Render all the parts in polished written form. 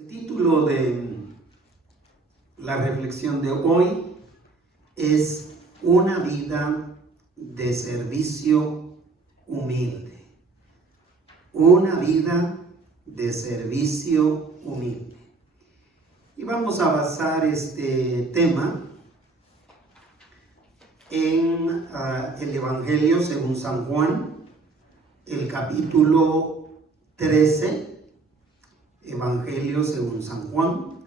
El título de la reflexión de hoy es una vida de servicio humilde. Una vida de servicio humilde. Y vamos a basar este tema en el Evangelio según San Juan, el capítulo 13. Evangelio según San Juan,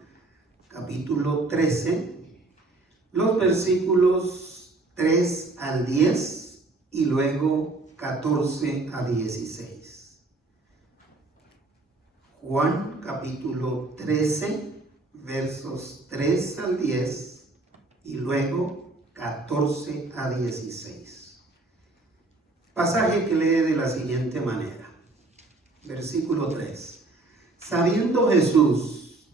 capítulo 13, los versículos 3 al 10 y luego 14 a 16. Juan, capítulo 13, versos 3 al 10 y luego 14 a 16. Pasaje que lee de la siguiente manera. Versículo 3. Sabiendo Jesús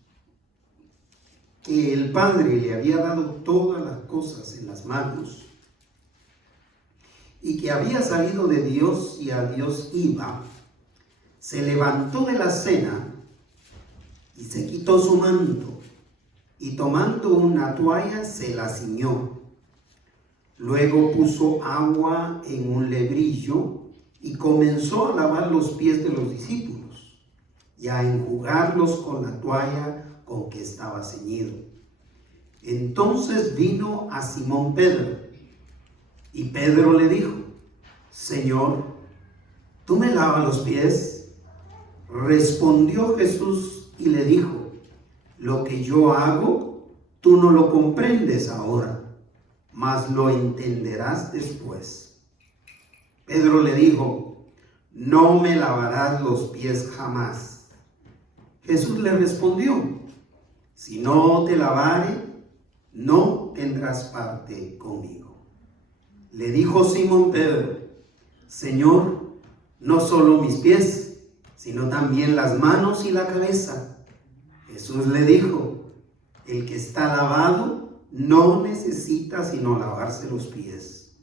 que el Padre le había dado todas las cosas en las manos y que había salido de Dios y a Dios iba, se levantó de la cena y se quitó su manto y tomando una toalla se la ciñó. Luego puso agua en un lebrillo y comenzó a lavar los pies de los discípulos y a enjugarlos con la toalla con que estaba ceñido. Entonces vino a Simón Pedro, y Pedro le dijo: Señor, ¿tú me lavas los pies? Respondió Jesús y le dijo: lo que yo hago, tú no lo comprendes ahora, mas lo entenderás después. Pedro le dijo: no me lavarás los pies jamás. Jesús le respondió: si no te lavare, no tendrás parte conmigo. Le dijo Simón Pedro: Señor, no solo mis pies, sino también las manos y la cabeza. Jesús le dijo: el que está lavado no necesita sino lavarse los pies,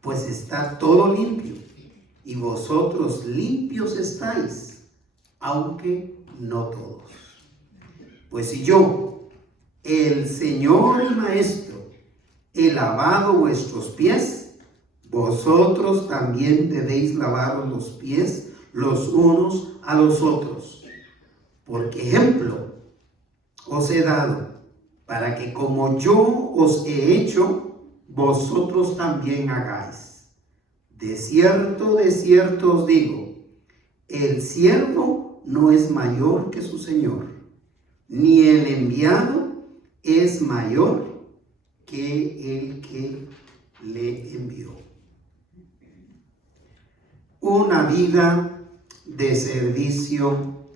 pues está todo limpio, y vosotros limpios estáis, aunque no todos. Pues si yo, el Señor y Maestro, he lavado vuestros pies, vosotros también debéis lavaros los pies los unos a los otros. Porque ejemplo os he dado, para que como yo os he hecho, vosotros también hagáis. De cierto os digo, el siervo no es mayor que su Señor, ni el enviado es mayor que el que le envió. Una vida de servicio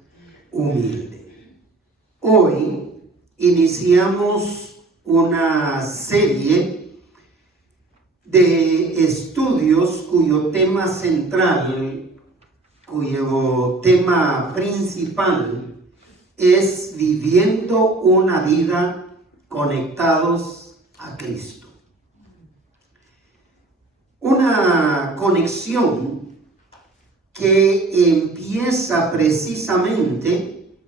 humilde. Hoy iniciamos una serie de estudios cuyo tema central, cuyo tema principal es viviendo una vida conectados a Cristo. Una conexión que empieza precisamente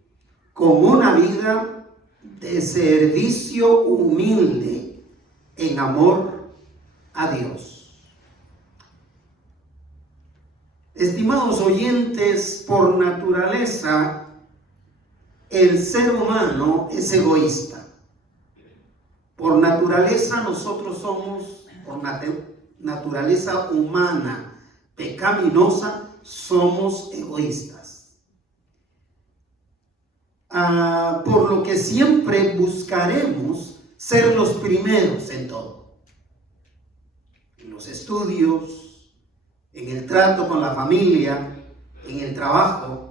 con una vida de servicio humilde en amor a Dios. Estimados oyentes, por naturaleza, el ser humano es egoísta. Por naturaleza nosotros somos, por naturaleza humana, pecaminosa, somos egoístas. Por lo que siempre buscaremos ser los primeros en todo. En los estudios, en el trato con la familia, en el trabajo.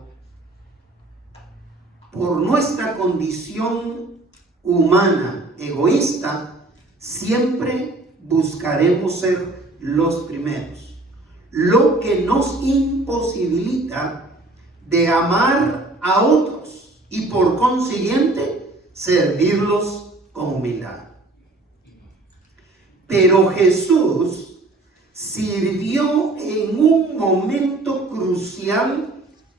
Por nuestra condición humana egoísta, siempre buscaremos ser los primeros, lo que nos imposibilita de amar a otros y por consiguiente servirlos con humildad. Pero Jesús sirvió en un momento crucial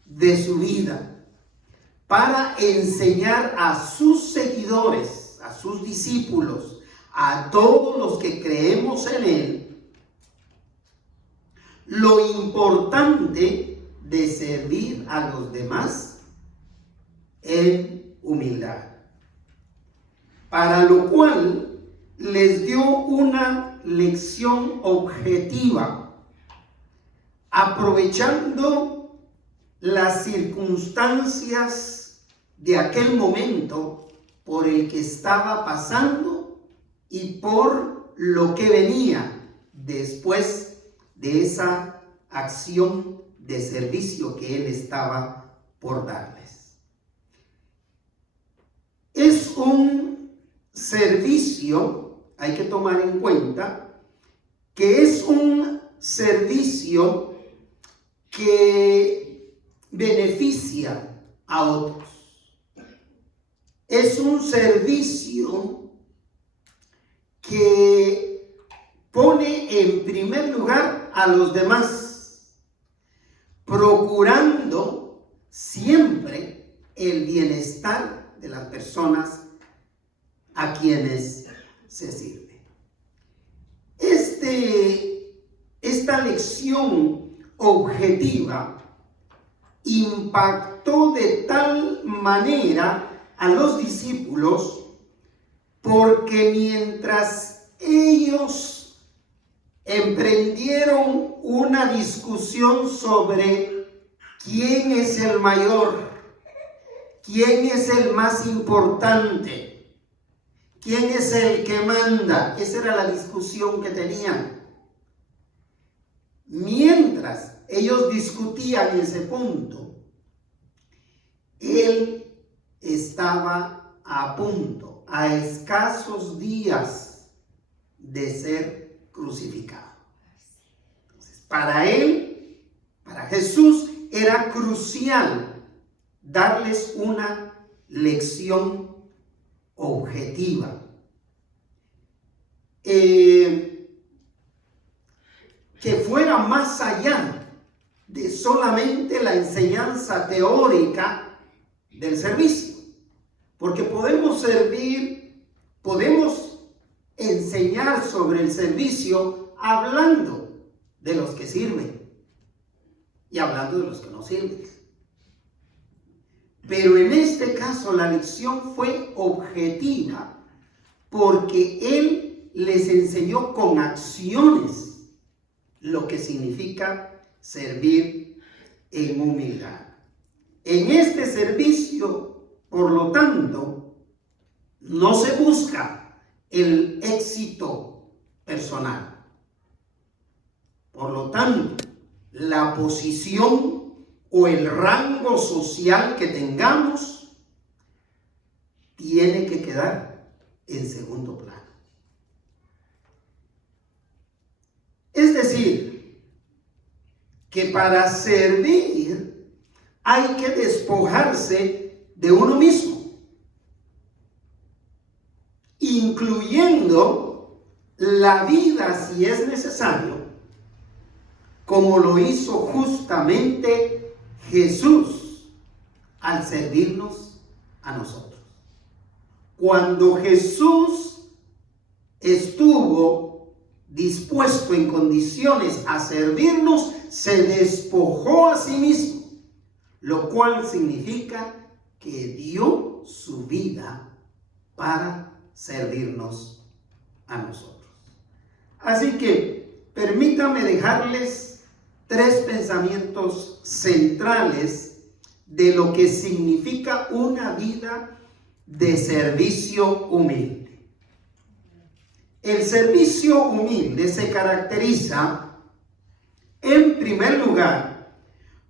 de su vida para enseñar a sus seguidores, a sus discípulos, a todos los que creemos en Él, lo importante de servir a los demás en humildad. Para lo cual les dio una lección objetiva, aprovechando las circunstancias de aquel momento por el que estaba pasando y por lo que venía después de esa acción de servicio que él estaba por darles. Es un servicio, hay que tomar en cuenta, que es un servicio que beneficia a otros. Es un servicio que pone en primer lugar a los demás, procurando siempre el bienestar de las personas a quienes se sirve. Esta lección objetiva impactó de tal manera a los discípulos porque mientras ellos emprendieron una discusión sobre quién es el mayor, quién es el más importante, quién es el que manda, esa era la discusión que tenían. Mientras ellos discutían ese punto, él estaba a punto, a escasos días de ser crucificado. Entonces, para él, para Jesús, era crucial darles una lección objetiva. Que fuera más allá de solamente la enseñanza teórica del servicio. Porque podemos servir, podemos enseñar sobre el servicio hablando de los que sirven y hablando de los que no sirven. Pero en este caso la lección fue objetiva porque él les enseñó con acciones lo que significa servir en humildad. En este servicio, por lo tanto, no se busca el éxito personal. Por lo tanto, la posición o el rango social que tengamos tiene que quedar en segundo plano. Es decir, que para servir hay que despojarse de uno mismo, incluyendo la vida si es necesario, como lo hizo justamente Jesús al servirnos a nosotros. Cuando Jesús estuvo dispuesto en condiciones a servirnos, se despojó a sí mismo, lo cual significa que dio su vida para servirnos a nosotros. Así que permítame dejarles 3 pensamientos centrales de lo que significa una vida de servicio humilde. El servicio humilde se caracteriza, en primer lugar,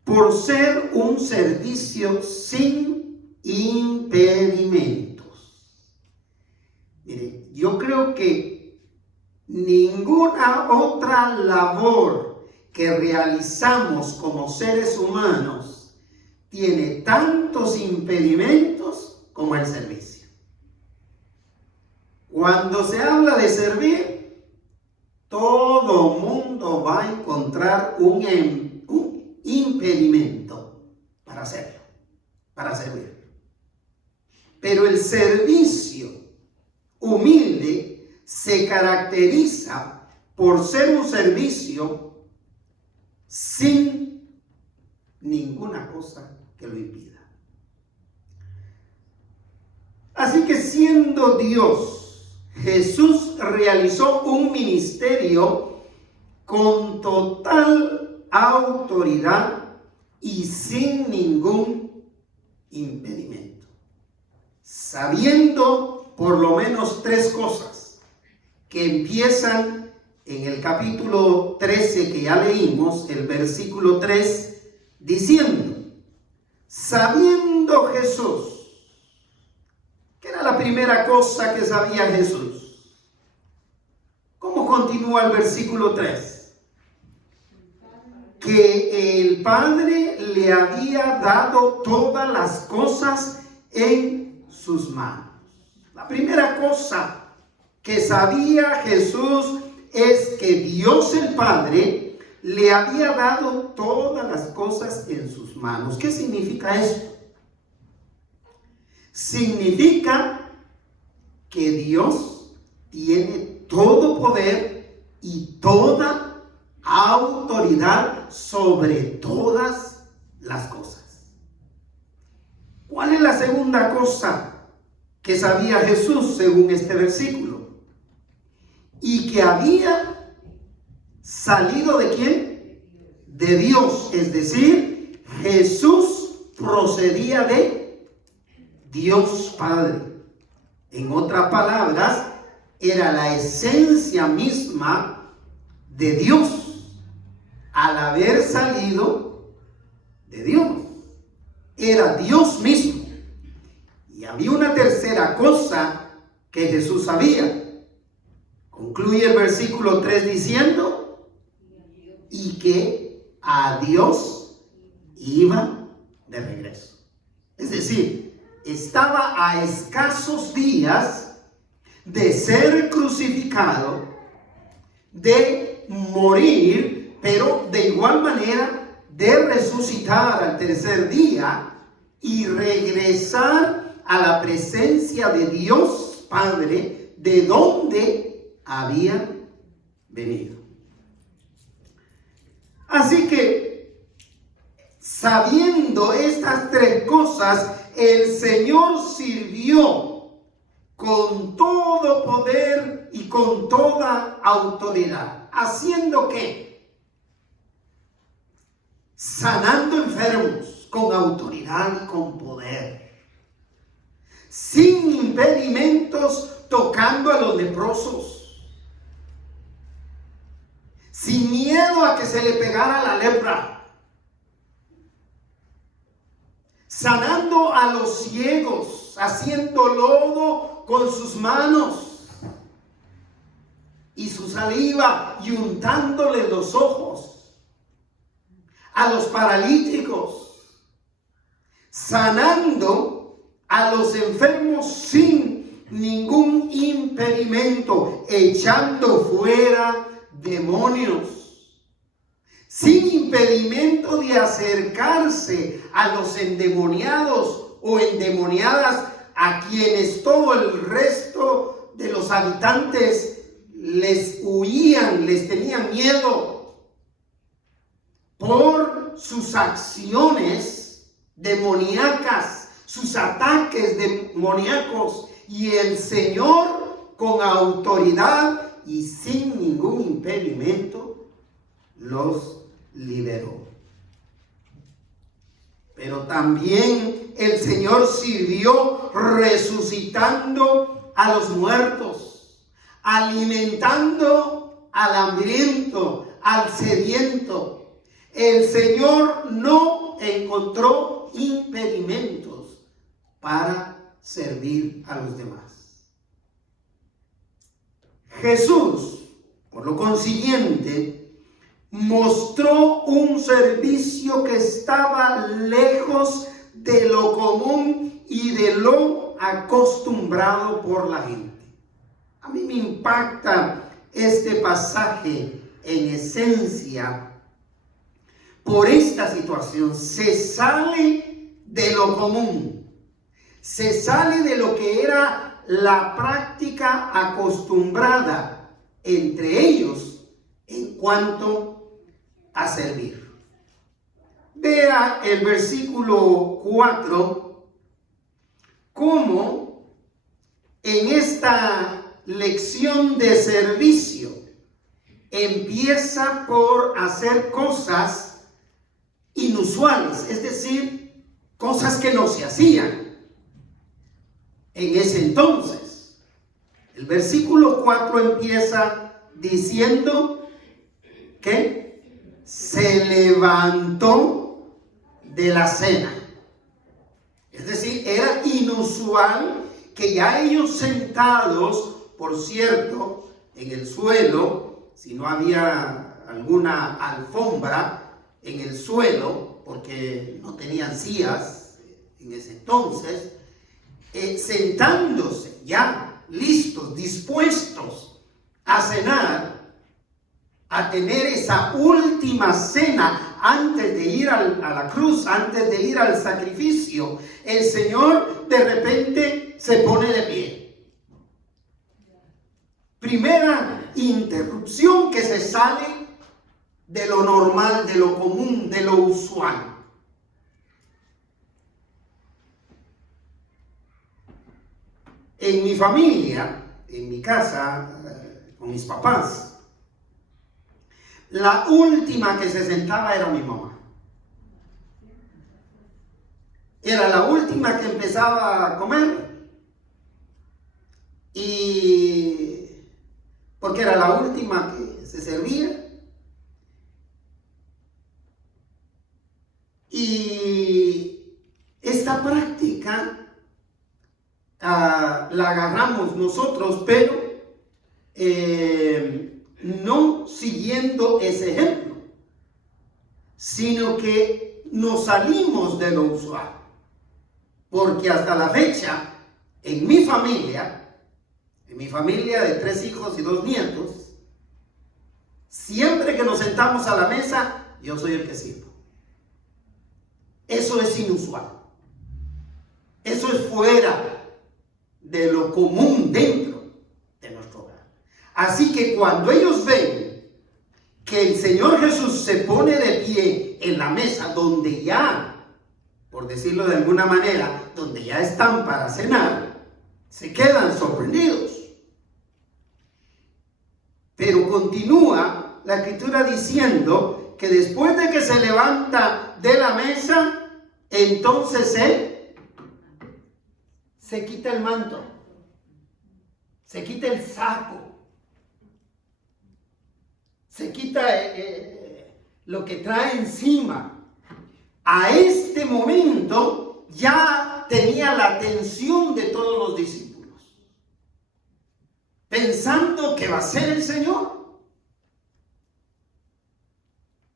por ser un servicio sin impedimentos. Mire, yo creo que ninguna otra labor que realizamos como seres humanos tiene tantos impedimentos como el servicio. Cuando se habla de servir, todo mundo va a encontrar un impedimento para hacerlo, para servir. Pero el servicio humilde se caracteriza por ser un servicio sin ninguna cosa que lo impida. Así que siendo Dios, Jesús realizó un ministerio con total autoridad y sin ningún impedimento, sabiendo por lo menos tres cosas que empiezan en el capítulo 13 que ya leímos, el versículo 3, diciendo: sabiendo Jesús. ¿Qué era la primera cosa que sabía Jesús? ¿Cómo continúa el versículo 3? Que el Padre le había dado todas las cosas en sus manos. La primera cosa que sabía Jesús es que Dios el Padre le había dado todas las cosas en sus manos. ¿Qué significa esto? Significa que Dios tiene todo poder y toda autoridad sobre todas las cosas. ¿Cuál es la segunda cosa que sabía Jesús según este versículo? Y que había salido ¿de quién? De Dios. Es decir, Jesús procedía de Dios Padre. En otras palabras, era la esencia misma de Dios al haber salido de Dios. Era Dios mismo. Y había una tercera cosa que Jesús sabía. Concluye el versículo 3 diciendo: y que a Dios iba de regreso. Es decir, estaba a escasos días de ser crucificado, de morir, pero de igual manera de resucitar al tercer día y regresar a la presencia de Dios Padre, de donde había venido. Así que, sabiendo estas tres cosas, el Señor sirvió con todo poder y con toda autoridad. ¿Haciendo qué? Sanando enfermos con autoridad y con poder. Sin impedimentos, tocando a los leprosos. Sin miedo a que se le pegara la lepra. Sanando a los ciegos, haciendo lodo con sus manos y su saliva y untándole los ojos. A los paralíticos, sanando a los enfermos sin ningún impedimento, echando fuera demonios. Sin impedimento de acercarse a los endemoniados o endemoniadas, a quienes todo el resto de los habitantes les huían, les tenían miedo por sus acciones demoníacas, sus ataques demoníacos, y el Señor con autoridad y sin ningún impedimento los liberó. Pero también el Señor sirvió resucitando a los muertos, alimentando al hambriento, al sediento. El Señor no encontró impedimentos para servir a los demás. Jesús, por lo consiguiente, mostró un servicio que estaba lejos de lo común y de lo acostumbrado por la gente. A mí me impacta este pasaje en esencia por esta situación. Se sale de lo común, Se sale de lo que era la práctica acostumbrada entre ellos en cuanto a servir. Vea el versículo 4, cómo en esta lección de servicio empieza por hacer cosas inusuales, es decir, cosas que no se hacían en ese entonces. El versículo 4 empieza diciendo que se levantó de la cena. Es decir, era inusual que ya ellos sentados, por cierto, en el suelo, si no había alguna alfombra en el suelo, porque no tenían sillas en ese entonces, sentándose ya listos, dispuestos a cenar, a tener esa última cena antes de ir a la cruz, antes de ir al sacrificio, el Señor de repente se pone de pie. Primera interrupción que se sale de lo normal, de lo común, de lo usual. En mi familia, en mi casa, con mis papás, la última que se sentaba era mi mamá. Era la última que empezaba a comer. Y porque era la última que se servía. Y esta práctica la agarramos nosotros, pero no siguiendo ese ejemplo, sino que nos salimos de lo usual. Porque hasta la fecha, en mi familia de 3 hijos y 2 nietos, siempre que nos sentamos a la mesa, yo soy el que sirvo. Eso es inusual. Eso es fuera de lo común dentro de nuestro hogar. Así que cuando ellos ven que el Señor Jesús se pone de pie en la mesa donde ya, por decirlo de alguna manera, donde ya están para cenar, se quedan sorprendidos. Pero continúa la Escritura diciendo que después de que se levanta de la mesa, entonces se quita el manto, se quita el saco, se quita lo que trae encima. A este momento ya tenía la atención de todos los discípulos, pensando que va a ser el Señor.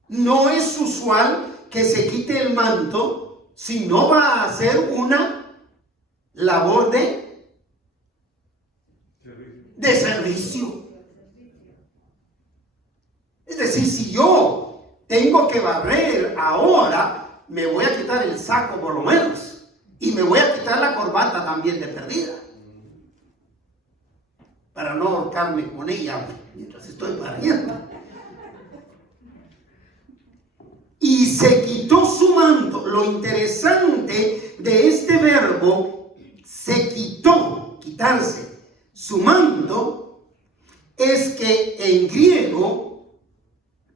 No es usual que se quite el manto si no va a hacer una labor de servicio. Es decir, si yo tengo que barrer ahora, me voy a quitar el saco por lo menos, y me voy a quitar la corbata también de perdida, para no ahorcarme con ella mientras estoy barriendo. Y se quitó su manto. Lo interesante de este verbo, se quitó, quitarse su manto, es que en griego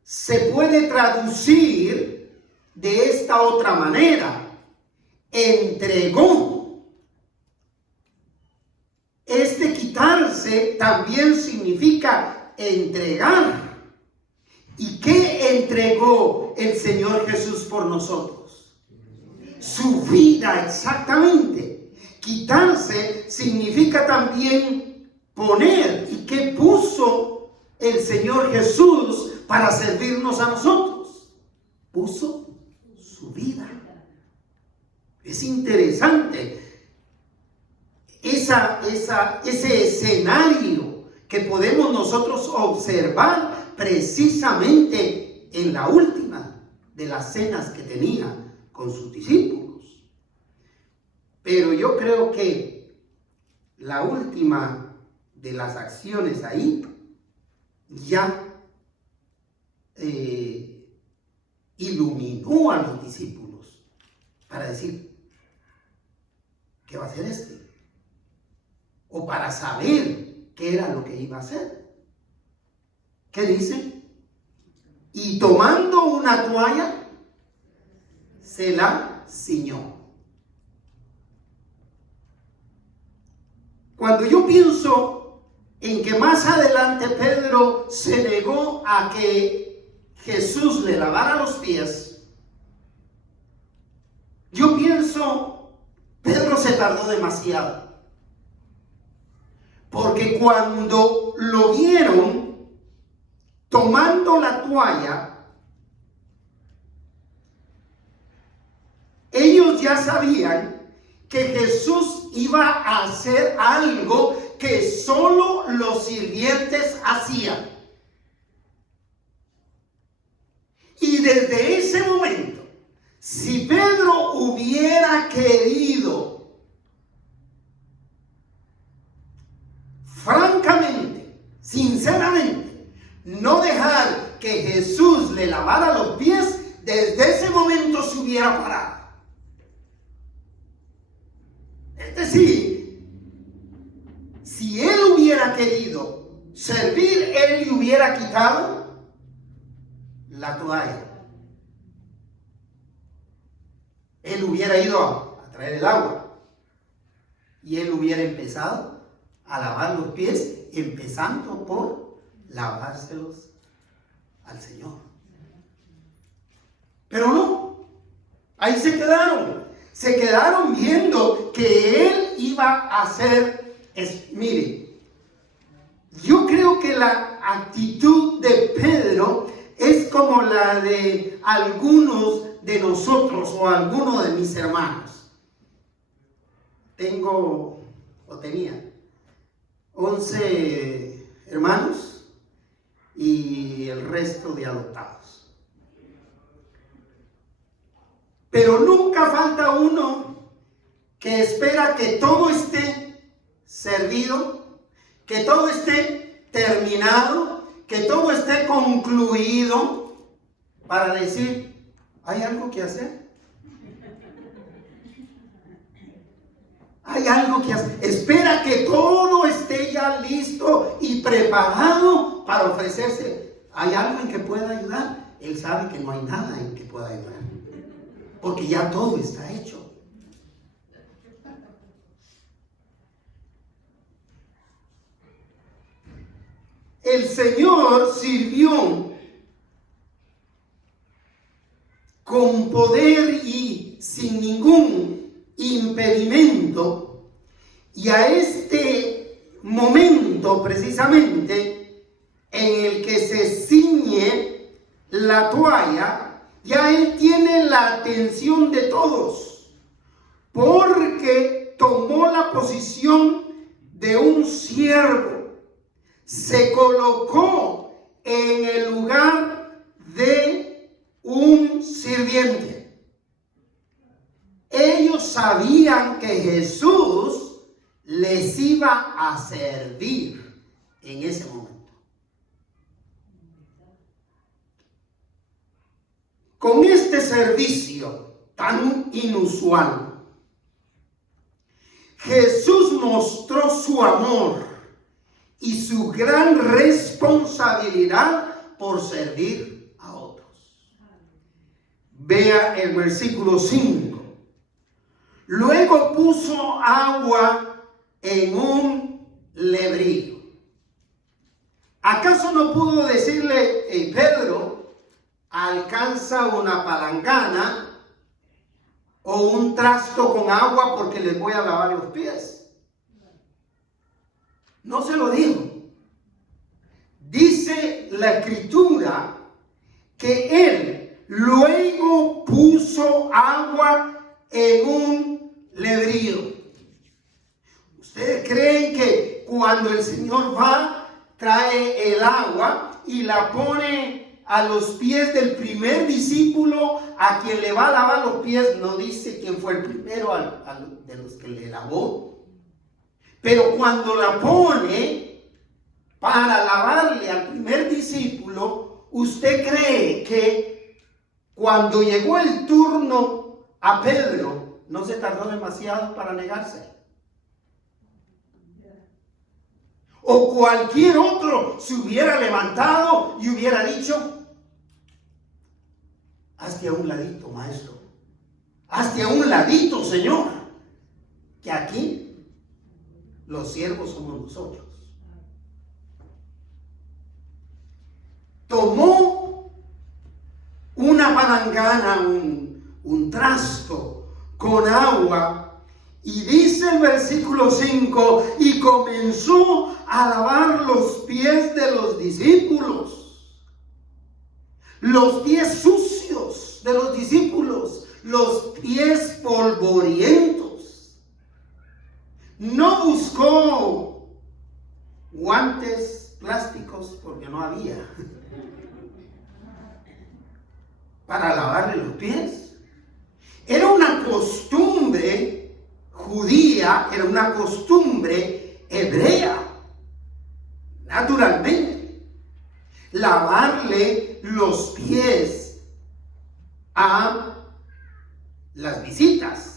se puede traducir de esta otra manera: entregó. Este quitarse también significa entregar. ¿Y qué entregó el Señor Jesús por nosotros? Su vida, exactamente. Quitarse significa también poner. ¿Y qué puso el Señor Jesús para servirnos a nosotros? Puso su vida. Es interesante ese escenario que podemos nosotros observar precisamente en la última de las cenas que tenía con sus discípulos. Pero yo creo que la última de las acciones ahí ya iluminó a los discípulos para decir, ¿qué va a hacer este? O para saber qué era lo que iba a hacer. ¿Qué dice? Y tomando una toalla, se la ciñó. Cuando yo pienso en que más adelante Pedro se negó a que Jesús le lavara los pies, yo pienso, Pedro se tardó demasiado. Porque cuando lo vieron tomando la toalla, ellos ya sabían que Jesús iba a hacer algo que solo los sirvientes hacían. Y desde ese momento, si Pedro hubiera querido, francamente, sinceramente, no dejar que Jesús le lavara los pies, desde ese momento se hubiera parado. Es decir, si él hubiera querido servir, él le hubiera quitado la toalla. Él hubiera ido a traer el agua y él hubiera empezado a lavar los pies, empezando por lavárselos al Señor. Pero no, ahí se quedaron viendo que él iba a hacer. Mire, yo creo que la actitud de Pedro es como la de algunos de nosotros o algunos de mis hermanos. Tenía 11 hermanos y el resto de adoptados. Pero nunca falta uno que espera que todo esté servido, que todo esté terminado, que todo esté concluido para decir, ¿hay algo que hacer? Hay algo que hacer. Espera que todo esté ya listo y preparado para ofrecerse. ¿Hay algo en que pueda ayudar? Él sabe que no hay nada en que pueda ayudar, porque ya todo está hecho. El Señor sirvió con poder y sin ningún impedimento, y a este momento precisamente en el que se ciñe la toalla, ya Él tiene la atención de todos, porque tomó la posición de un siervo, se colocó en el lugar de un sirviente. Ellos sabían que Jesús les iba a servir en ese momento. Con este servicio tan inusual, Jesús mostró su amor y su gran responsabilidad por servir a otros. Vea el versículo 5. Luego puso agua en un lebrillo. ¿Acaso no pudo decirle, Pedro, alcanza una palangana o un trasto con agua porque les voy a lavar los pies? No se lo dijo. Dice la Escritura que él luego puso agua en un lebrillo. ¿Ustedes creen que cuando el Señor va, trae el agua y la pone a los pies del primer discípulo a quien le va a lavar los pies. No dice quién fue el primero de los que le lavó. Pero cuando la pone para lavarle al primer discípulo, ¿usted cree que cuando llegó el turno a Pedro, no se tardó demasiado para negarse? O cualquier otro se hubiera levantado y hubiera dicho: hazte a un ladito, maestro. Hazte a un ladito, Señor. Que aquí los siervos somos nosotros. Tomó una palangana, un trasto con agua, y dice el versículo 5, y comenzó a lavar los pies de los discípulos. Los pies sucios de los discípulos, los pies polvorientos. No buscó guantes plásticos porque no había para lavarle los pies. Era una costumbre judía, era una costumbre hebrea, naturalmente, lavarle los pies a las visitas.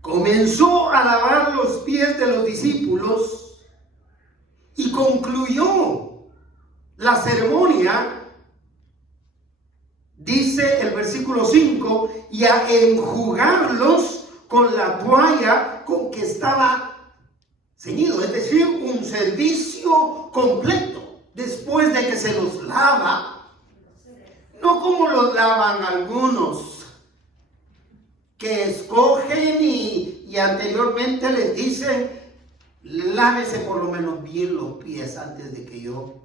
Comenzó a lavar los pies de los discípulos y concluyó la ceremonia. Dice el versículo 5, y a enjugarlos con la toalla con que estaba ceñido, es decir, un servicio completo. Después de que se los lava, no como los lavan algunos, que escogen y anteriormente les dicen: lávese por lo menos bien los pies antes de que yo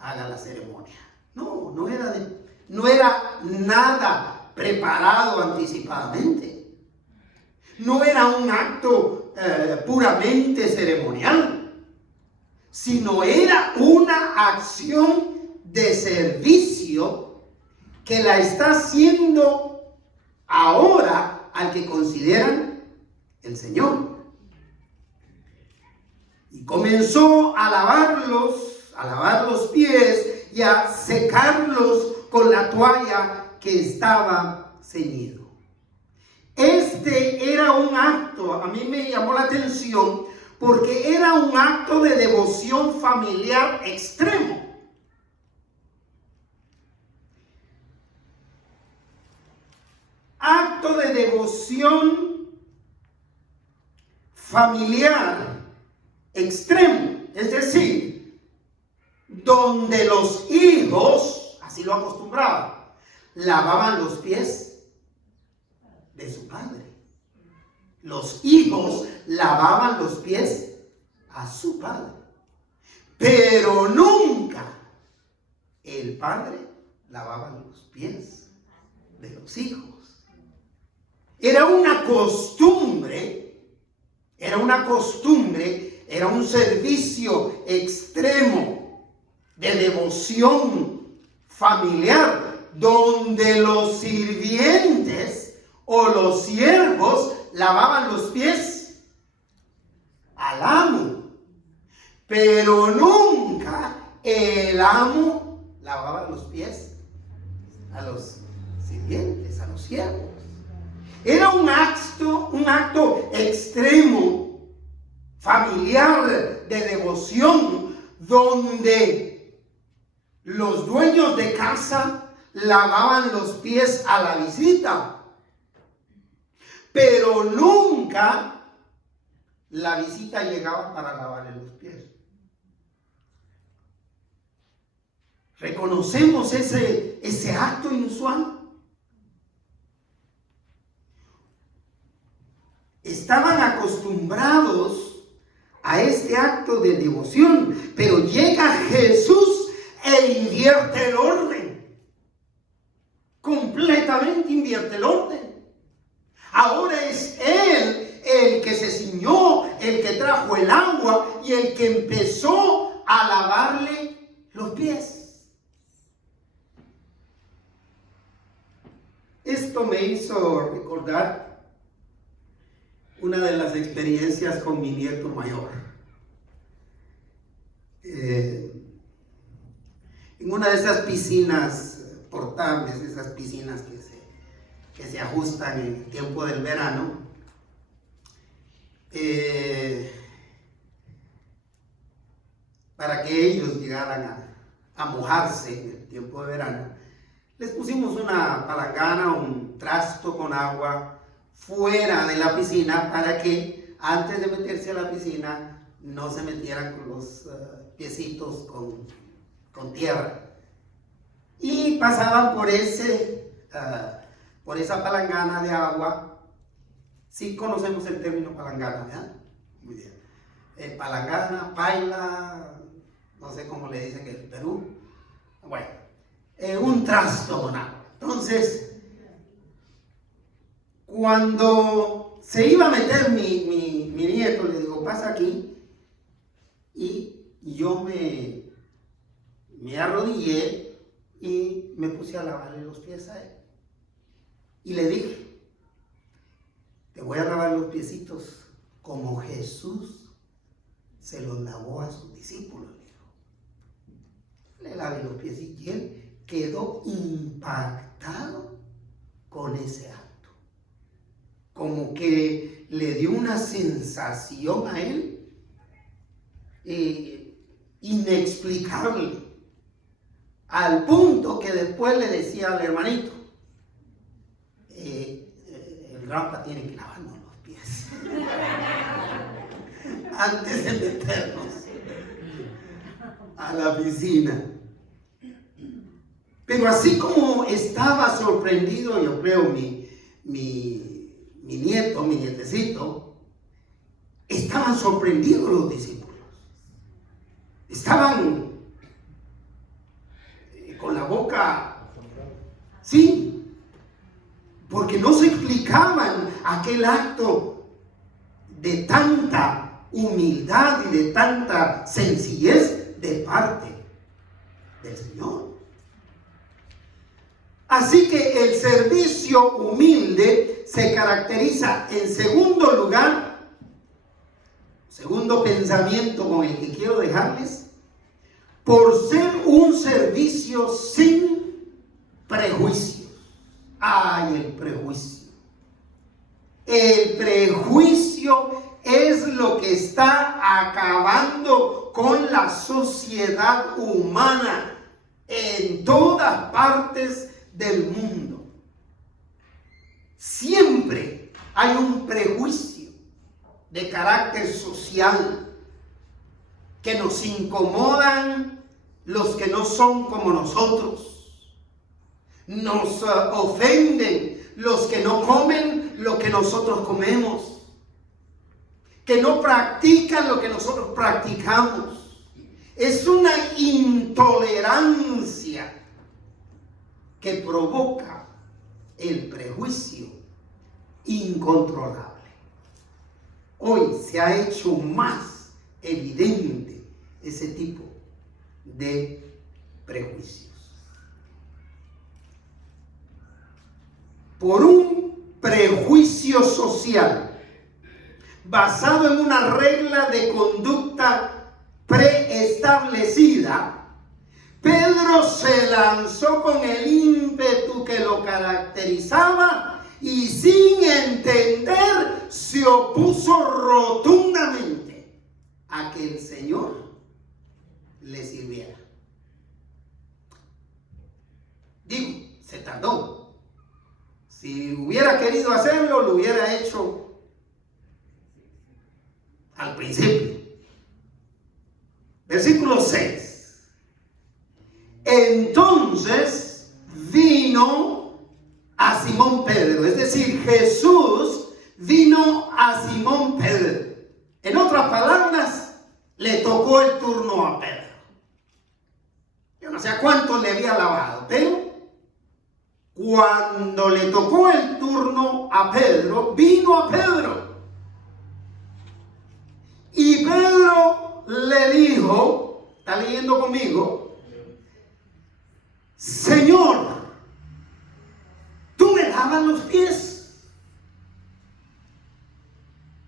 haga la ceremonia. No era nada preparado anticipadamente. No era un acto puramente ceremonial, sino era una acción de servicio que la está haciendo ahora al que consideran el Señor. Y comenzó a lavar los pies y a secarlos con la toalla que estaba ceñido. Este era un acto, a mí me llamó la atención, porque era un acto de devoción familiar extremo. Acto de devoción familiar extremo, es decir, donde los hijos, así lo acostumbraban, lavaban los pies de su padre. Los hijos lavaban los pies a su padre, pero nunca el padre lavaba los pies de los hijos. Era una costumbre, era un servicio extremo de devoción familiar, donde los sirvientes o los siervos lavaban los pies al amo, pero nunca el amo lavaba los pies a los sirvientes, a los siervos. Era un acto extremo, familiar, de devoción, donde los dueños de casa lavaban los pies a la visita, pero nunca la visita llegaba para lavarle los pies. ¿Reconocemos ese acto inusual? Estaban acostumbrados a este acto de devoción, pero llega Jesús e invierte el orden. Completamente invierte el orden. Ahora es Él el que se ciñó el que trajo el agua y el que empezó a lavarle los pies. Esto me hizo recordar una de las experiencias con mi nieto mayor. En una de esas piscinas portables, esas piscinas que se ajustan en el tiempo del verano, para que ellos llegaran a mojarse en el tiempo de verano, les pusimos una palangana, un trasto con agua fuera de la piscina para que antes de meterse a la piscina no se metieran con los piecitos con tierra. Y pasaban por esa palangana de agua. Sí conocemos el término palangana, ¿verdad? Muy bien. Palangana, paila, no sé cómo le dicen en el Perú. Bueno, un trasto con agua. Entonces, cuando se iba a meter mi nieto, le digo, pasa aquí. Y yo me arrodillé y me puse a lavarle los pies a él. Y le dije, te voy a lavar los piecitos como Jesús se los lavó a sus discípulos. Le lavé los pies y él quedó impactado con ese acto. Como que le dio una sensación a él inexplicable, al punto que después le decía al hermanito, el Rafa tiene que lavarnos los pies antes de meternos a la piscina. Pero así como estaba sorprendido, yo creo, mi nieto, mi nietecito, estaban sorprendidos los discípulos. Estaban con la boca, sí, porque no se explicaban aquel acto de tanta humildad y de tanta sencillez de parte del Señor. Así que el servicio humilde se caracteriza, en segundo lugar, segundo pensamiento con el que quiero dejarles, por ser un servicio sin prejuicios. ¡Ay, el prejuicio! El prejuicio es lo que está acabando con la sociedad humana en todas partes del mundo. Siempre hay un prejuicio de carácter social que nos incomodan los que no son como nosotros. Nos ofenden los que no comen lo que nosotros comemos, que no practican lo que nosotros practicamos. Es una intolerancia que provoca el prejuicio incontrolable. Hoy se ha hecho más evidente ese tipo de prejuicios. Por un prejuicio social basado en una regla de conducta preestablecida, Pedro se lanzó con el ímpetu que lo caracterizaba y sin entender se opuso rotundamente a que el Señor le sirviera. Digo, se tardó. Si hubiera querido hacerlo, lo hubiera hecho al principio. Versículo 6. Entonces vino a Simón Pedro, es decir, Jesús vino a Simón Pedro. En otras palabras, le tocó el turno a Pedro. Yo no sé a cuánto le había lavado, pero cuando le tocó el turno a Pedro, vino a Pedro. Y Pedro le dijo, ¿está leyendo conmigo? Señor, ¿tú me lavas los pies?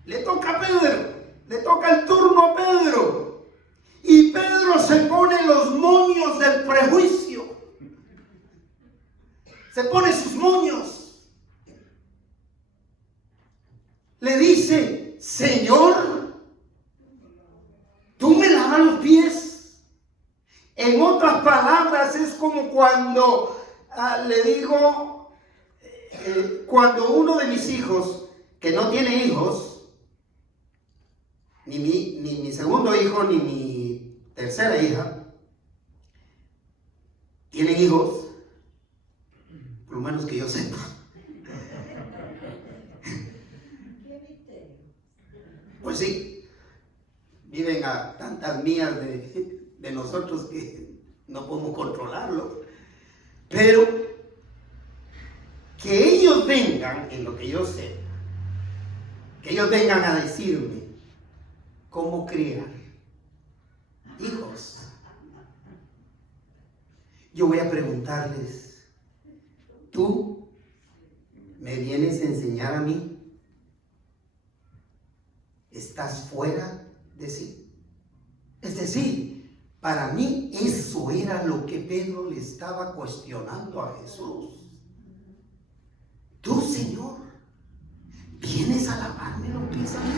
Le toca a Pedro, le toca el turno a Pedro. Y Pedro se pone los moños del prejuicio. Se pone sus moños. Le dice, Señor, ¿tú me lavas los pies? En otras palabras, es como cuando le digo, cuando uno de mis hijos, que no tiene hijos, ni mi segundo hijo, ni mi tercera hija, tienen hijos, por lo menos que yo sepa. Pues sí, viven a tantas millas de nosotros que no podemos controlarlo. Pero que ellos vengan, en lo que yo sé, que ellos vengan a decirme cómo criar hijos. Yo voy a preguntarles, ¿tú me vienes a enseñar a mí? ¿Estás fuera de sí? Es decir, para mí eso era lo que Pedro le estaba cuestionando a Jesús. Tú, Señor, ¿vienes a lavarme los pies a mí?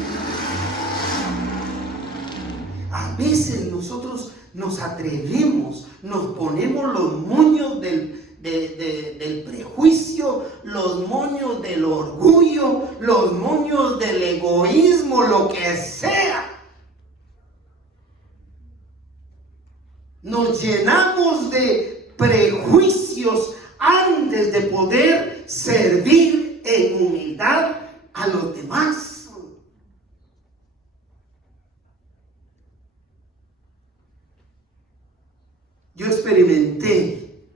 A veces nosotros nos atrevemos, nos ponemos los moños del prejuicio, los moños del orgullo, los moños del egoísmo, lo que sea. Nos llenamos de prejuicios antes de poder servir en humildad a los demás. Yo experimenté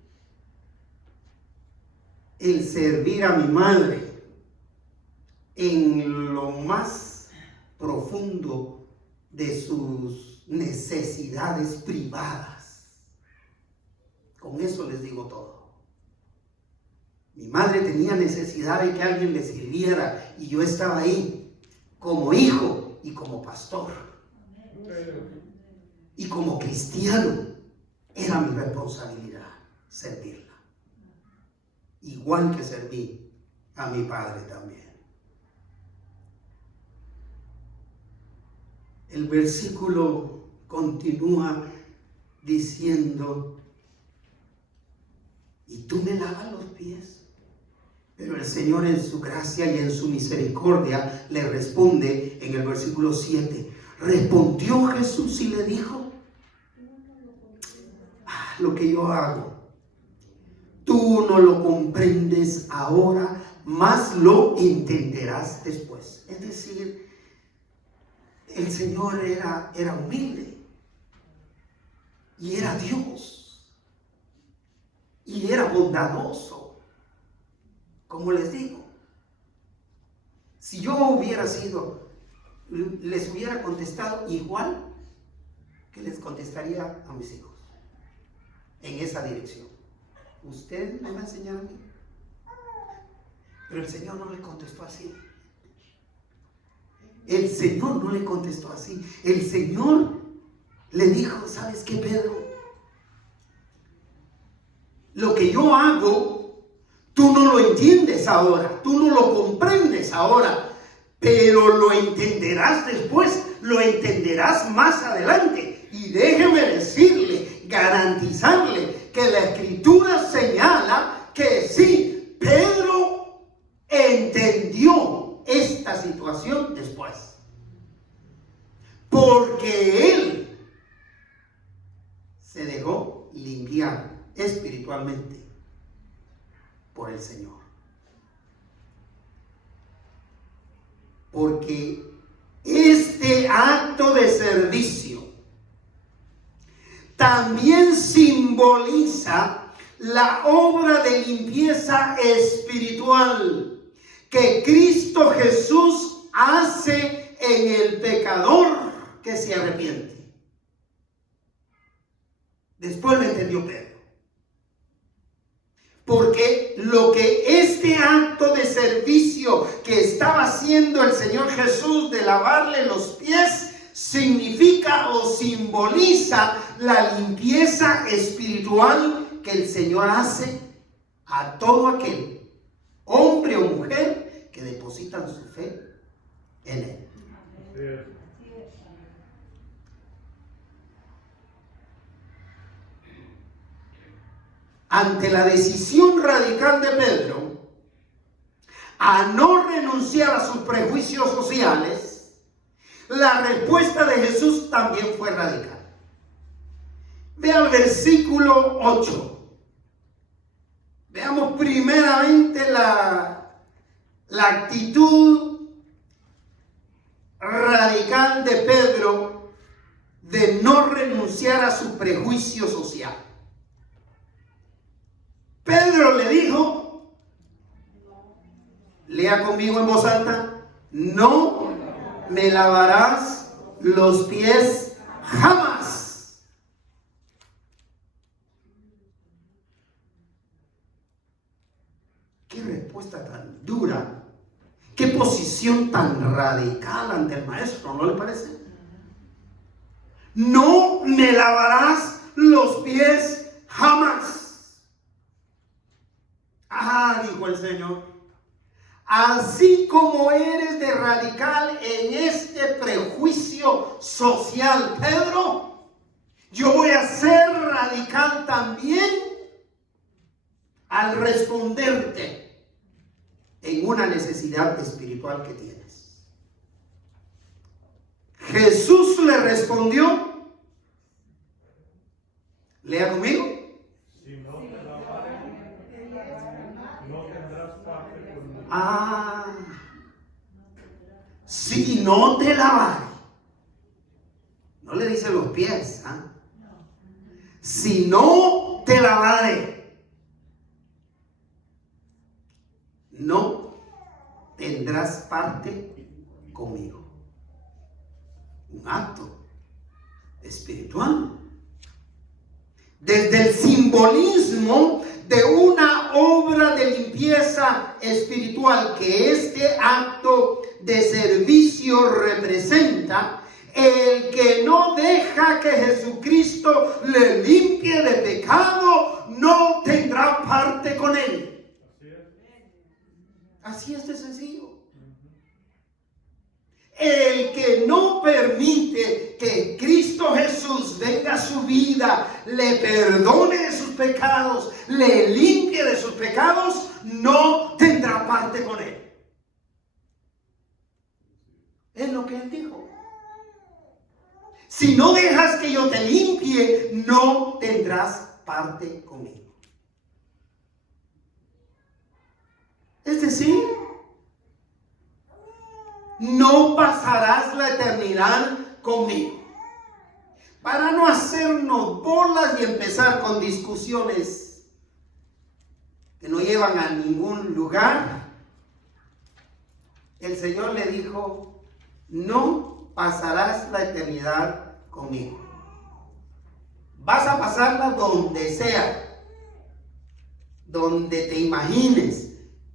el servir a mi madre en lo más profundo de sus necesidades privadas. Con eso les digo todo. Mi madre tenía necesidad de que alguien le sirviera y yo estaba ahí como hijo y como pastor y como cristiano. Era mi responsabilidad servirla, igual que serví a mi padre también. El versículo continúa diciendo, ¿y tú me lavas los pies? Pero el Señor en su gracia y en su misericordia le responde en el versículo 7. Respondió Jesús y le dijo, lo que yo hago, tú no lo comprendes ahora, mas lo entenderás después. Es decir, el Señor era humilde y era Dios y era bondadoso. Como les digo, si yo hubiera sido, les hubiera contestado igual que les contestaría a mis hijos. En esa dirección. Usted me va a enseñar a mí. Pero el Señor no le contestó así. El Señor no le contestó así. El Señor le dijo, ¿sabes qué, Pedro? Lo que yo hago, tú no lo entiendes ahora, tú no lo comprendes ahora, pero lo entenderás después, lo entenderás más adelante. Y déjeme decirle, garantizarle que la Escritura señala que sí, Pedro entendió esta situación después, porque él se dejó limpiar espiritualmente por el Señor, porque este acto de servicio también simboliza la obra de limpieza espiritual que Cristo Jesús hace en el pecador que se arrepiente. Después lo entendió Pedro. Porque lo que este acto de servicio que estaba haciendo el Señor Jesús de lavarle los pies significa o simboliza la limpieza espiritual que el Señor hace a todo aquel hombre o mujer que depositan su fe en Él. Ante la decisión radical de Pedro a no renunciar a sus prejuicios sociales, la respuesta de Jesús también fue radical. Vea el versículo 8. Veamos primeramente la actitud radical de Pedro de no renunciar a su prejuicio social. Pedro le dijo, lea conmigo en voz alta, no me lavarás los pies jamás. Qué respuesta tan dura, qué posición tan radical ante el maestro, ¿no le parece? No me lavarás los pies jamás. Ah, dijo el Señor, así como eres de radical en este prejuicio social, Pedro, yo voy a ser radical también al responderte en una necesidad espiritual que tienes. Jesús le respondió, lea conmigo. Si no te lavare, no le dice los pies, ¿ah? Si no te lavare, no tendrás parte conmigo. Un acto espiritual. Desde el simbolismo de una obra de limpieza espiritual que este acto de servicio representa, el que no deja que Jesucristo le limpie de pecado no tendrá parte con él. Así es de sencillo. El que no permite que Cristo Jesús venga a su vida, le perdone de sus pecados, le limpie de sus pecados, no tendrá parte con él. Es lo que él dijo. Si no dejas que yo te limpie, no tendrás parte conmigo. Es decir, no pasarás la eternidad conmigo. Para no hacernos bolas y empezar con discusiones que no llevan a ningún lugar, el Señor le dijo, no pasarás la eternidad conmigo. Vas a pasarla donde sea, donde te imagines,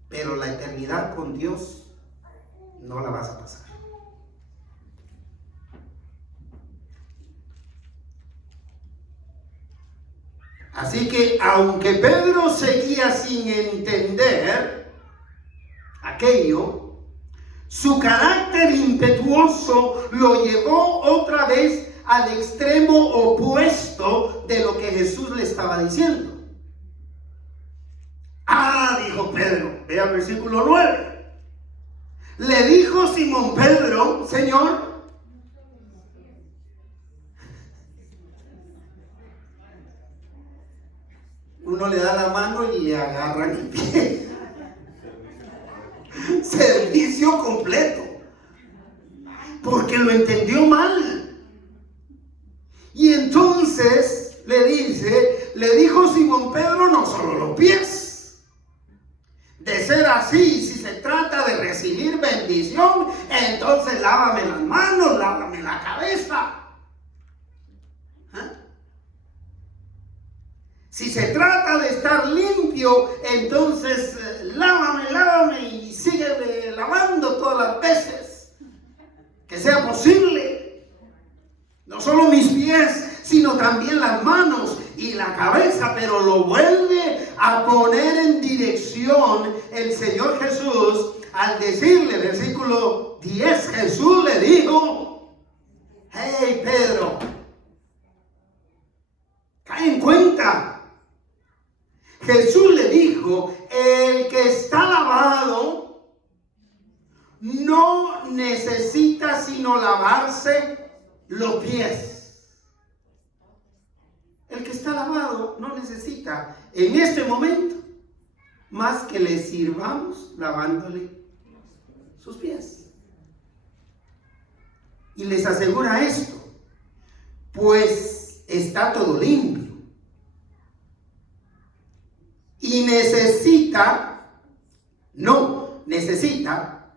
pero la eternidad con Dios no la vas a pasar. Así que aunque Pedro seguía sin entender aquello, su carácter impetuoso lo llevó otra vez al extremo opuesto de lo que Jesús le estaba diciendo. Dijo Pedro, vea el versículo 9. Le dijo Simón Pedro, Señor, uno le da la mano y le agarran el pie. Servicio completo. Porque lo entendió mal. Y entonces le dijo Simón Pedro, no solo los pies. De ser así, si se trata de recibir bendición, entonces lávame las manos, lávame en la cabeza. Si se trata de estar limpio, entonces lávame y sigue lavando todas las veces que sea posible. No solo mis pies, sino también las manos y la cabeza, pero lo vuelve a poner en dirección el Señor Jesús al decirle, versículo 10, Jesús le dijo: hey Pedro, cae en cuenta. Jesús le dijo: el que está lavado no necesita sino lavarse los pies. El que está lavado no necesita en este momento más que le sirvamos lavándole sus pies. Y les asegura esto: pues está todo limpio. Y no necesita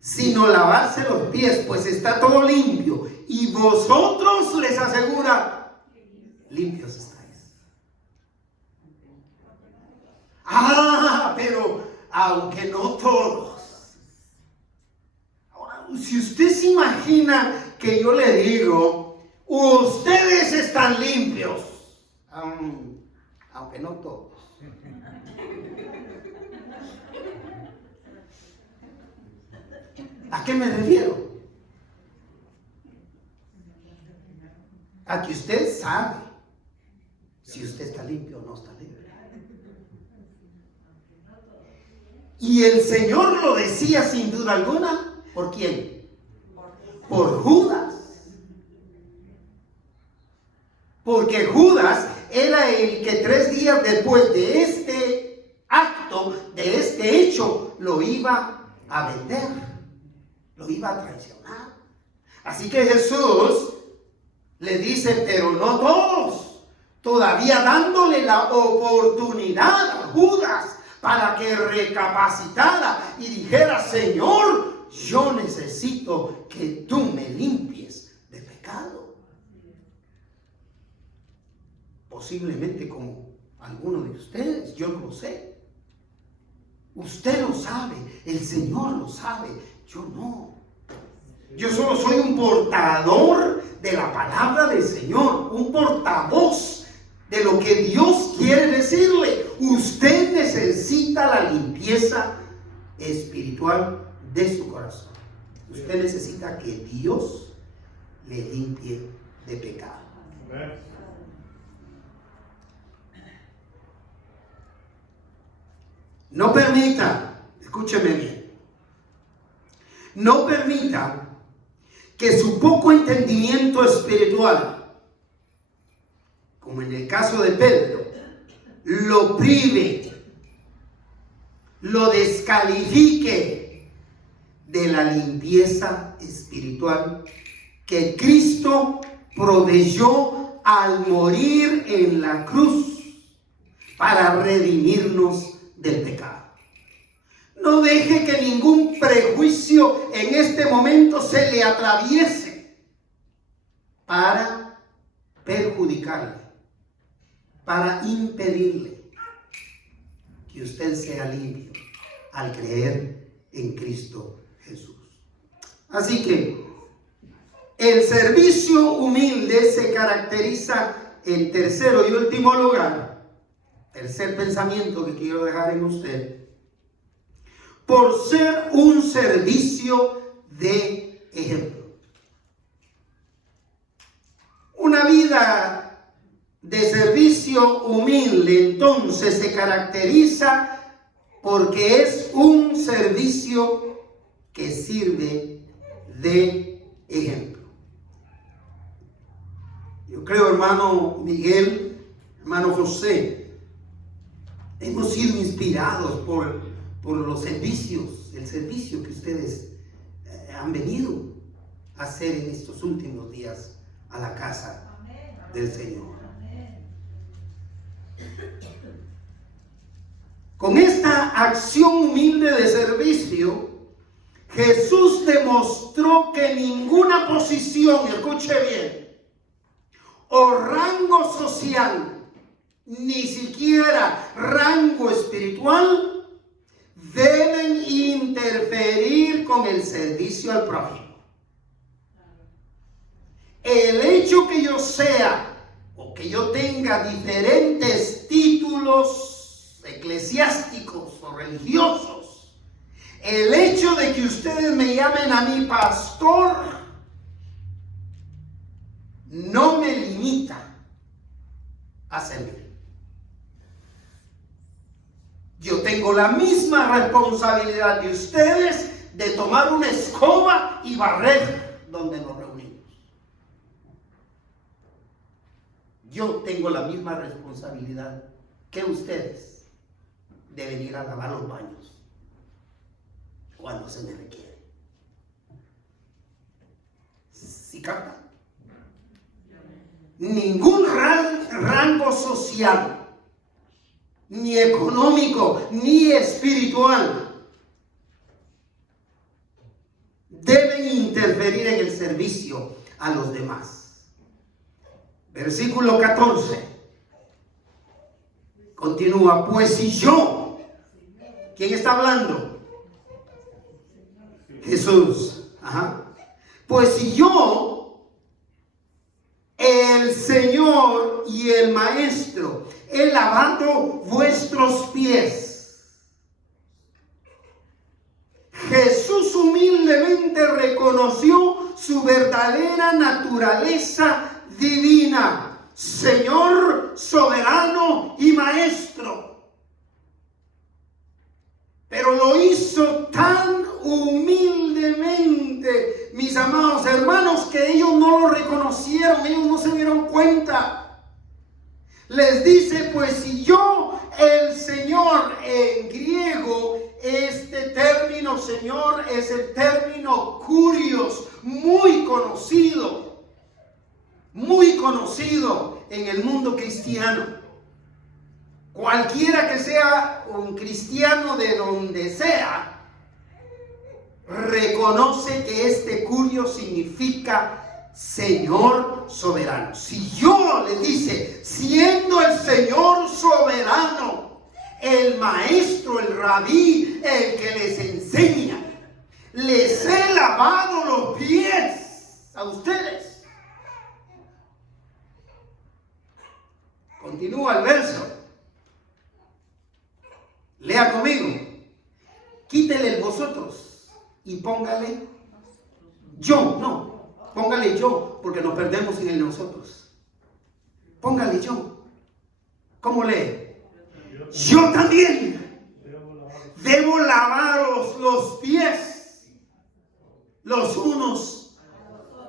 sino lavarse los pies, pues está todo limpio. Y vosotros, les asegura, limpios estáis. Pero aunque no todos. Ahora, si usted se imagina que yo le digo, ustedes están limpios, aunque no todos. ¿A qué me refiero? A que usted sabe si usted está limpio o no está limpio. Y el Señor lo decía sin duda alguna. ¿Por quién? Por Judas. Porque Judas era el que 3 días después de este acto, de este hecho, lo iba a vender, lo iba a traicionar. Así que Jesús le dice, pero no todos, todavía dándole la oportunidad a Judas para que recapacitara y dijera: Señor, yo necesito que tú me limpies de pecado. Posiblemente como alguno de ustedes, yo no lo sé. Usted lo sabe, el Señor lo sabe, yo no. Yo solo soy un portador de la palabra del Señor, un portavoz de lo que Dios quiere decirle. Usted necesita la limpieza espiritual de su corazón. Usted necesita que Dios le limpie de pecado. No permita, escúcheme bien, no permita que su poco entendimiento espiritual, como en el caso de Pedro, lo prive, lo descalifique de la limpieza espiritual que Cristo proveyó al morir en la cruz para redimirnos del pecado. No deje que ningún prejuicio en este momento se le atraviese para perjudicarle, para impedirle que usted sea limpio al creer en Cristo Jesús. Así que el servicio humilde se caracteriza, en tercero y último lugar, tercer pensamiento que quiero dejar en usted, por ser un servicio de ejemplo. Una vida de servicio humilde entonces se caracteriza porque es un servicio que sirve de ejemplo. Yo creo, hermano Miguel, hermano José, hemos sido inspirados por los servicios, el servicio que ustedes han venido a hacer en estos últimos días a la casa del Señor. Con esta acción humilde de servicio, Jesús demostró que ninguna posición, escuche bien, o rango social, ni siquiera rango espiritual, deben interferir con el servicio al prójimo. El hecho que yo sea o que yo tenga diferentes títulos eclesiásticos o religiosos, el hecho de que ustedes me llamen a mí pastor, no me limita a servir. Yo tengo la misma responsabilidad de ustedes de tomar una escoba y barrer donde nos reunimos. Yo tengo la misma responsabilidad que ustedes de venir a lavar los baños cuando se me requiere. ¿Sí capta? Ningún rango social, ni económico, ni espiritual, deben interferir en el servicio a los demás. Versículo 14. Continúa, pues si yo, ¿quién está hablando? Jesús. Ajá. Pues si yo, el Señor y el Maestro, he lavado vuestros pies. Jesús humildemente reconoció su verdadera naturaleza divina, Señor soberano y Maestro. Pero lo hizo tan humildemente, mis amados hermanos, que ellos no lo reconocieron, ellos no se dieron cuenta. Les dice, pues si yo, el Señor, en griego, este término Señor es el término kurios, muy conocido en el mundo cristiano. Cualquiera que sea un cristiano de donde sea, reconoce que este kurios significa Señor soberano. Si yo, le dice, siendo el Señor soberano, el maestro, el rabí, el que les enseña, les he lavado los pies a ustedes. Continúa el verso. Lea conmigo. Quítele el vosotros y póngale yo. No, póngale yo, porque nos perdemos en el nosotros. Póngale yo. ¿Cómo lee? Yo también debo lavaros los pies los unos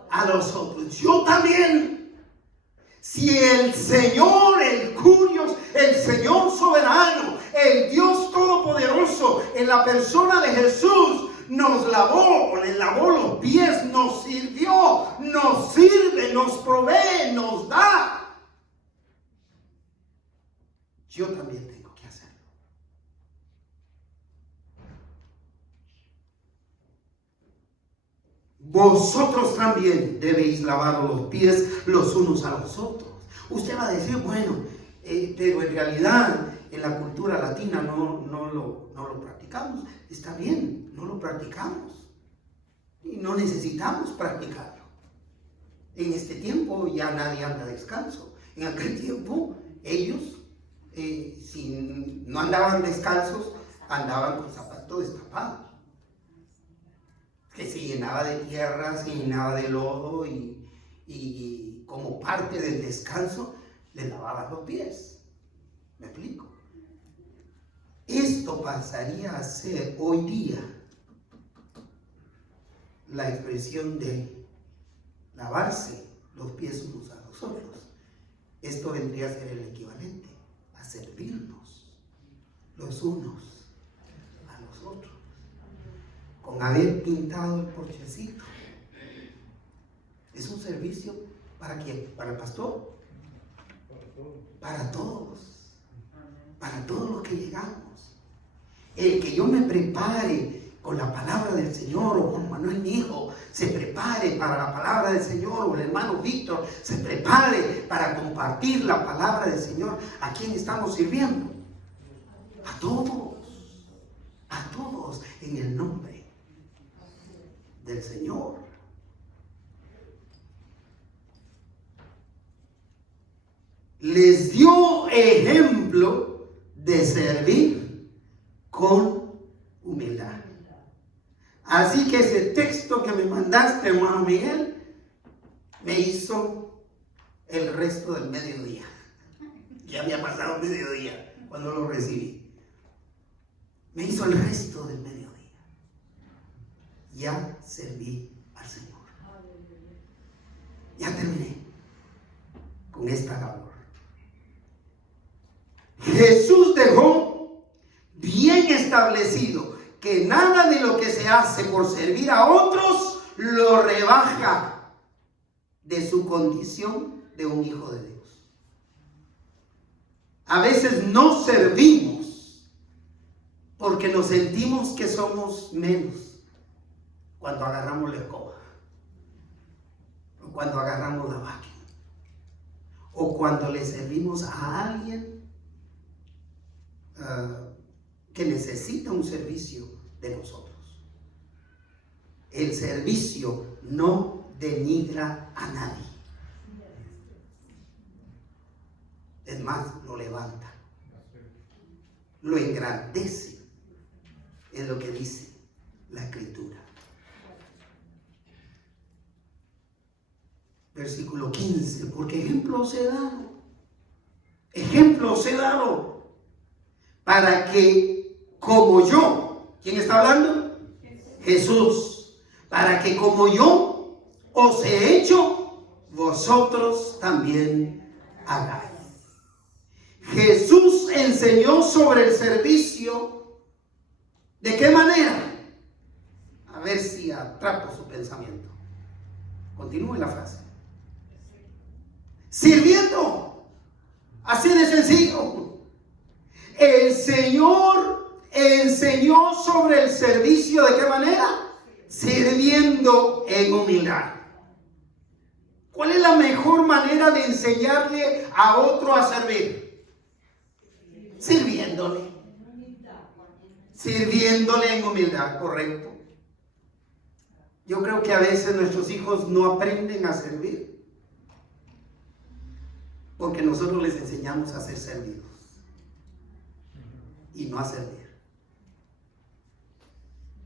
a los otros. Yo también. Si el Señor, el kurios, el Señor soberano, el Dios todopoderoso, en la persona de Jesús, nos lavó, le lavó los pies, nos sirvió, nos sirve, nos provee, nos da, yo también tengo que hacerlo. Vosotros también debéis lavar los pies los unos a los otros. Usted va a decir, bueno, pero en realidad en la cultura latina no lo practicamos. Está bien, no lo practicamos y no necesitamos practicarlo. En este tiempo ya nadie anda descalzo. En aquel tiempo ellos, si no andaban descalzos, andaban con zapatos destapados, que se llenaba de tierra, se llenaba de lodo y como parte del descanso le lavaban los pies. ¿Me explico? Esto pasaría a ser hoy día la expresión de lavarse los pies unos a los otros. Esto vendría a ser el equivalente a servirnos los unos a los otros, con haber pintado el porchecito. Es un servicio ¿para quién? ¿Para el pastor? Para todos. Para todos los que llegamos. El que yo me prepare con la palabra del Señor, o Juan Manuel, mi hijo, se prepare para la palabra del Señor, o el hermano Víctor se prepare para compartir la palabra del Señor. ¿A quién estamos sirviendo? A todos, en el nombre del Señor. Les dio ejemplo de servir con humildad. Así que ese texto que me mandaste, hermano Miguel, me hizo el resto del mediodía. Ya había pasado mediodía cuando lo recibí. Me hizo el resto del mediodía. Ya serví al Señor. Ya terminé con esta labor. Jesús dejó bien establecido que nada de lo que se hace por servir a otros lo rebaja de su condición de un hijo de Dios. A veces no servimos porque nos sentimos que somos menos cuando agarramos la escoba, o cuando agarramos la máquina, o cuando le servimos a alguien que necesita un servicio de nosotros. El servicio no denigra a nadie. Es más, lo levanta, lo engrandece, es lo que dice la Escritura. Versículo 15, porque ejemplo os he dado, para que como yo, ¿quién está hablando? Jesús. Para que como yo os he hecho, vosotros también hagáis. Jesús enseñó sobre el servicio. ¿De qué manera? A ver si atrapo su pensamiento. Continúe la frase. Sirviendo. Así de sencillo. El Señor enseñó sobre el servicio. ¿De qué manera? Sirviendo en humildad. ¿Cuál es la mejor manera de enseñarle a otro a servir? Sirviéndole. Sirviéndole en humildad, correcto. Yo creo que a veces nuestros hijos no aprenden a servir porque nosotros les enseñamos a ser servidos y no a servir.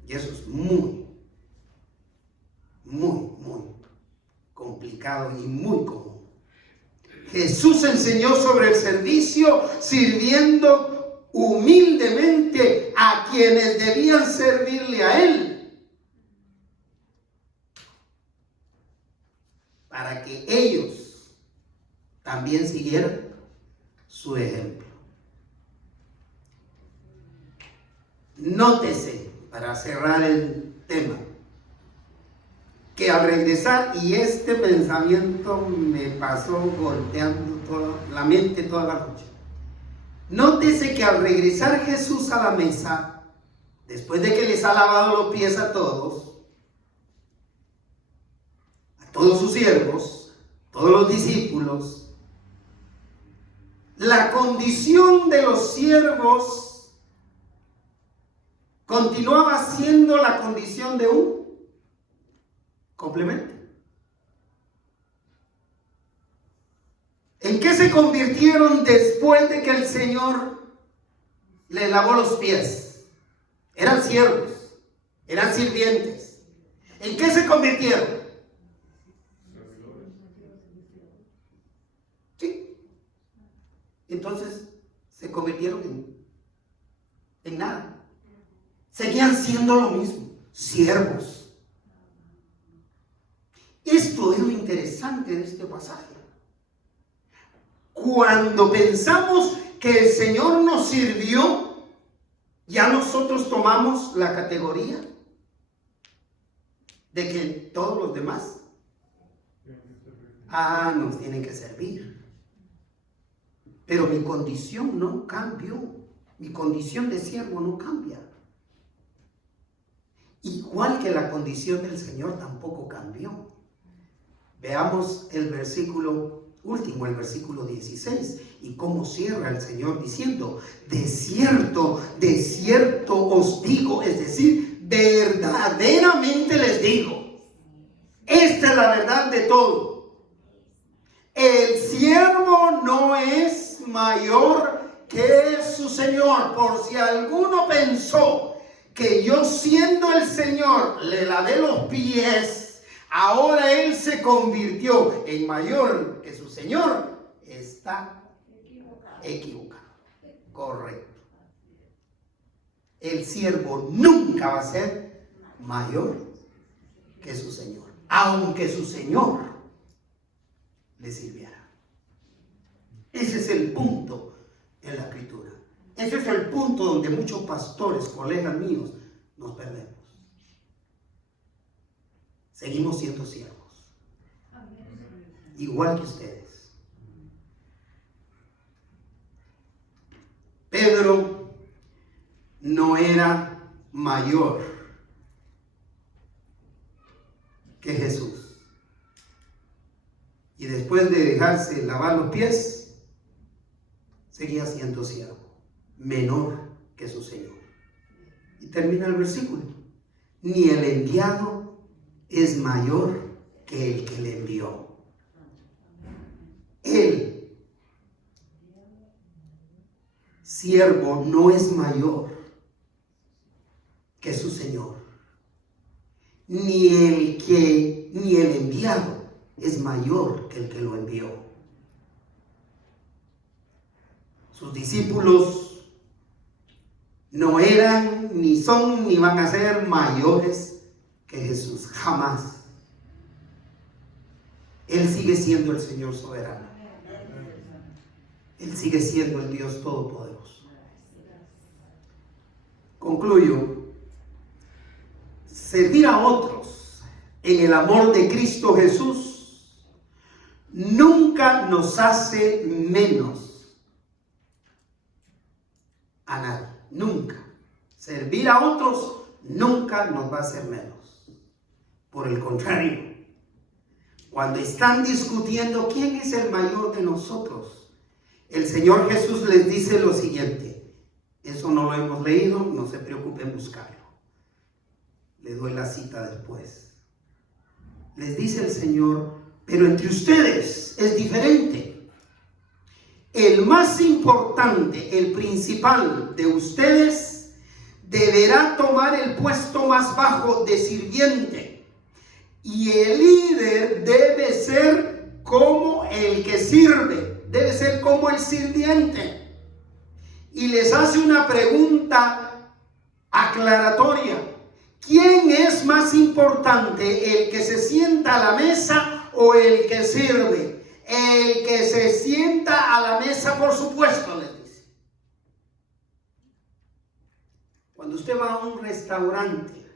Y eso es muy complicado y muy común. Jesús enseñó sobre el servicio sirviendo humildemente a quienes debían servirle a Él, para que ellos también siguieran su ejemplo. Nótese, para cerrar el tema, que al regresar, y este pensamiento me pasó golpeando la mente toda la noche. Nótese que al regresar Jesús a la mesa, después de que les ha lavado los pies a todos sus siervos, todos los discípulos, la condición de los siervos continuaba siendo la condición de un complemento. ¿En qué se convirtieron después de que el Señor les lavó los pies? Eran siervos, eran sirvientes. ¿En qué se convirtieron? Sí. Entonces se convirtieron en nada. Seguían siendo lo mismo, siervos. Esto es lo interesante de este pasaje. Cuando pensamos que el Señor nos sirvió, ya nosotros tomamos la categoría de que todos los demás nos tienen que servir. Pero mi condición no cambió. Mi condición de siervo no cambia. igual que la condición del Señor tampoco cambió. Veamos el versículo último, el versículo 16, y cómo cierra el Señor diciendo: de cierto os digo, es decir, verdaderamente les digo, esta es la verdad de todo. El siervo no es mayor que su Señor. Por si alguno pensó que yo, siendo el Señor, le lavé los pies, ahora él se convirtió en mayor que su Señor, está equivocado. Correcto. El siervo nunca va a ser mayor que su Señor, aunque su Señor le sirviera. Ese es el punto en la Escritura. Ese es el punto donde muchos pastores, colegas míos, nos perdemos. Seguimos siendo siervos, igual que ustedes. Pedro no era mayor que Jesús. Y después de dejarse lavar los pies, seguía siendo siervo, menor que su Señor. Y termina el versículo: ni el enviado es mayor que el que le envió. El siervo no es mayor que su Señor, ni el enviado es mayor que el que lo envió. Sus discípulos no eran, ni son, ni van a ser mayores que Jesús, jamás. Él sigue siendo el Señor soberano. Él sigue siendo el Dios todopoderoso. Concluyo. Servir a otros en el amor de Cristo Jesús nunca nos hace menos a nadie. Nunca. Servir a otros nunca nos va a hacer menos. Por el contrario, cuando están discutiendo quién es el mayor de nosotros, el Señor Jesús les dice lo siguiente. Eso no lo hemos leído, no se preocupen en buscarlo. Le doy la cita después. Les dice el Señor: pero entre ustedes es diferente. El más importante, el principal de ustedes, deberá tomar el puesto más bajo de sirviente. Y el líder debe ser como el que sirve, debe ser como el sirviente. Y les hace una pregunta aclaratoria: ¿quién es más importante, el que se sienta a la mesa o el que sirve? El que se sienta a la mesa, por supuesto, les dice. Cuando usted va a un restaurante,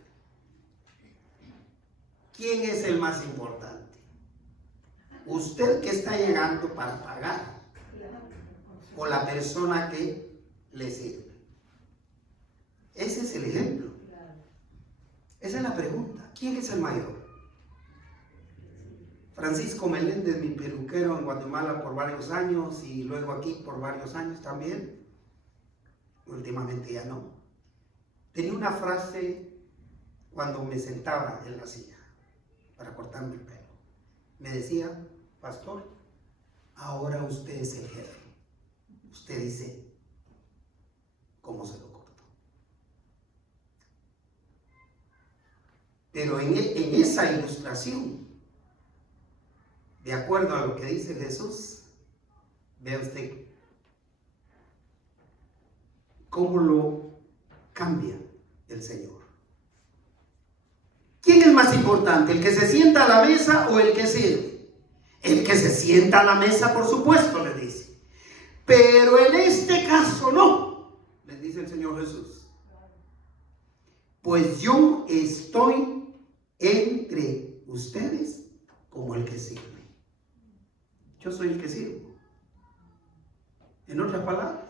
¿quién es el más importante? ¿Usted que está llegando para pagar o la persona que le sirve? Ese es el ejemplo. Esa es la pregunta. ¿Quién es el mayor? Francisco Meléndez, mi peluquero en Guatemala por varios años y luego aquí por varios años también. Últimamente ya no. Tenía una frase cuando me sentaba en la silla para cortarme el pelo. Me decía: pastor, ahora usted es el jefe. Usted dice cómo se lo corto. Pero en esa ilustración, de acuerdo a lo que dice Jesús, vea usted cómo lo cambia el Señor. ¿Quién es más importante? ¿El que se sienta a la mesa o el que sirve? El que se sienta a la mesa, por supuesto, le dice. Pero en este caso no, les dice el Señor Jesús. Pues yo estoy entre ustedes como el que sirve. Yo soy el que sirvo. En otras palabras,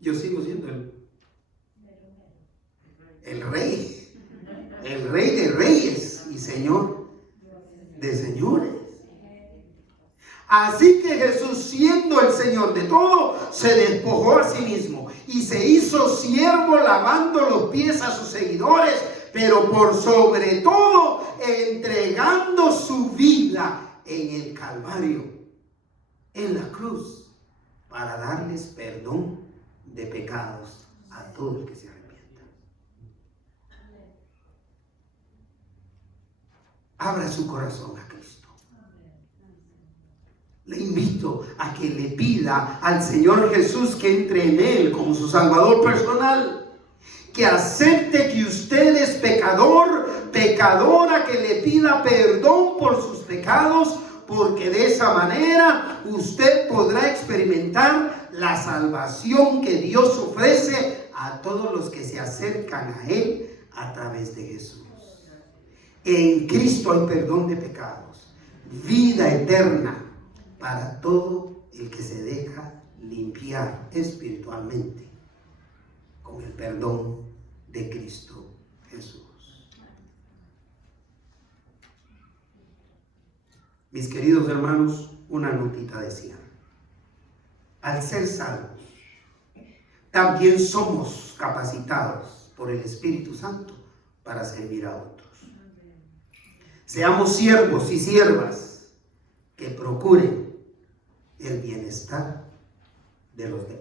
yo sigo siendo Así que Jesús, siendo el Señor de todo, se despojó a sí mismo y se hizo siervo, lavando los pies a sus seguidores, pero por sobre todo entregando su vida en el Calvario, en la cruz, para darles perdón de pecados a todo el que se arrepienta. Abra su corazón a Cristo. Le invito a que le pida al Señor Jesús que entre en Él como su Salvador personal, que acepte que usted es pecador, pecadora, que le pida perdón por sus pecados, porque de esa manera usted podrá experimentar la salvación que Dios ofrece a todos los que se acercan a Él a través de Jesús. En Cristo hay perdón de pecados, vida eterna para todo el que se deja limpiar espiritualmente con el perdón de Cristo Jesús. Mis queridos hermanos, una notita de cierre. Al ser salvos, también somos capacitados por el Espíritu Santo para servir a otros. Seamos siervos y siervas que procuren el bienestar de los demás.